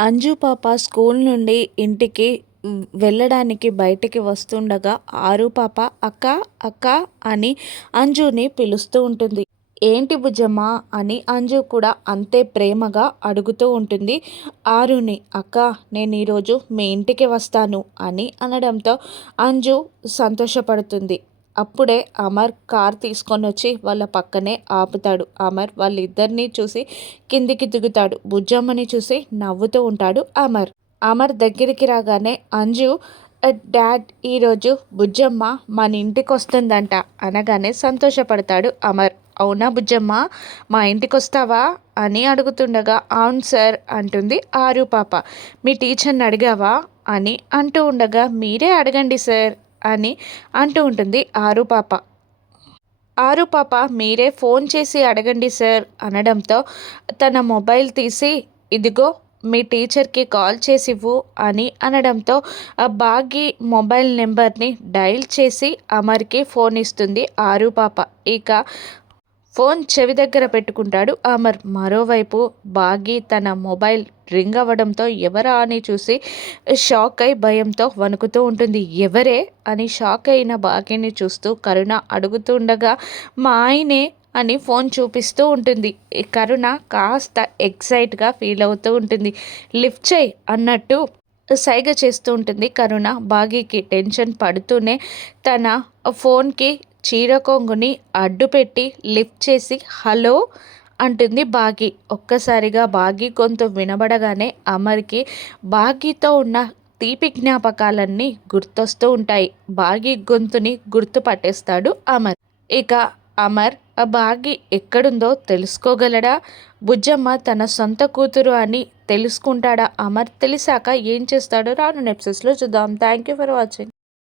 అంజు పాప స్కూల్ నుండి ఇంటికి వెళ్ళడానికి బయటికి వస్తుండగా ఆరు పాప అక్క అక్క అని అంజుని పిలుస్తూ ఉంటుంది. ఏంటి బుజ్జమ్మ అని అంజు కూడా అంతే ప్రేమగా అడుగుతూ ఉంటుంది ఆరుని. అక్క, నేను ఈరోజు మీ ఇంటికి వస్తాను అని అనడంతో అంజు సంతోషపడుతుంది. అప్పుడే అమర్ కార్ తీసుకొని వచ్చి వాళ్ళ పక్కనే ఆపుతాడు. అమర్ వాళ్ళిద్దరినీ చూసి కిందికి దిగుతాడు. బుజ్జమ్మని చూసి నవ్వుతూ ఉంటాడు అమర్. అమర్ దగ్గరికి రాగానే అంజు, డాడ్, ఈరోజు బుజ్జమ్మ మన ఇంటికి వస్తుందంట అనగానే సంతోషపడతాడు అమర్. అవునా బుజ్జమ్మ, మా ఇంటికి వస్తావా అని అడుగుతుండగా అవును సార్ అంటుంది ఆరు పాప. మీ టీచర్ని అడిగావా అని అంటూ ఉండగా మీరే అడగండి సార్ అని అంటూ ఉంటుంది ఆరు పాప. ఆరు పాప మీరే ఫోన్ చేసి అడగండి సార్ అనడంతో తన మొబైల్ తీసి ఇదిగో మీ టీచర్కి కాల్ చేసివ్వు అని అనడంతో ఆ బాగి మొబైల్ నెంబర్ని డైల్ చేసి అమర్కి ఫోన్ ఇస్తుంది ఆరు పాప. ఇక ఫోన్ చెవి దగ్గర పెట్టుకుంటాడు అమర్. మరోవైపు బాగి తన మొబైల్ రింగ్ అవ్వడంతో ఎవరా అని చూసి షాక్ అయి భయంతో వణుకుతూ ఉంటుంది. ఎవరే అని షాక్ అయిన బాగిని చూస్తూ కరుణ అడుగుతుండగా మా ఆయనే అని ఫోన్ చూపిస్తూ ఉంటుంది. కరుణ కాస్త ఎక్సైట్గా ఫీల్ అవుతూ ఉంటుంది. లిఫ్ట్ చేయి అన్నట్టు సైగ చేస్తూ ఉంటుంది కరుణ. బాగీకి టెన్షన్ పడుతూనే తన ఫోన్కి చీర కొంగుని అడ్డుపెట్టి లిఫ్ట్ చేసి హలో అంటుంది బాగి. ఒక్కసారిగా బాగి గొంతు వినబడగానే అమర్కి బాగీతో ఉన్న తీపి జ్ఞాపకాలన్నీ గుర్తొస్తూ ఉంటాయి. బాగి గొంతుని గుర్తుపట్టేస్తాడు అమర్. ఇక అమర్ ఆ బాగి ఎక్కడుందో తెలుసుకోగలడా? బుజ్జమ్మ తన సొంత కూతురు అని తెలుసుకుంటాడా అమర్? తెలిసాక ఏం చేస్తాడో రాను ఎపిసోడ్స్లో చూద్దాం. Thank you for watching.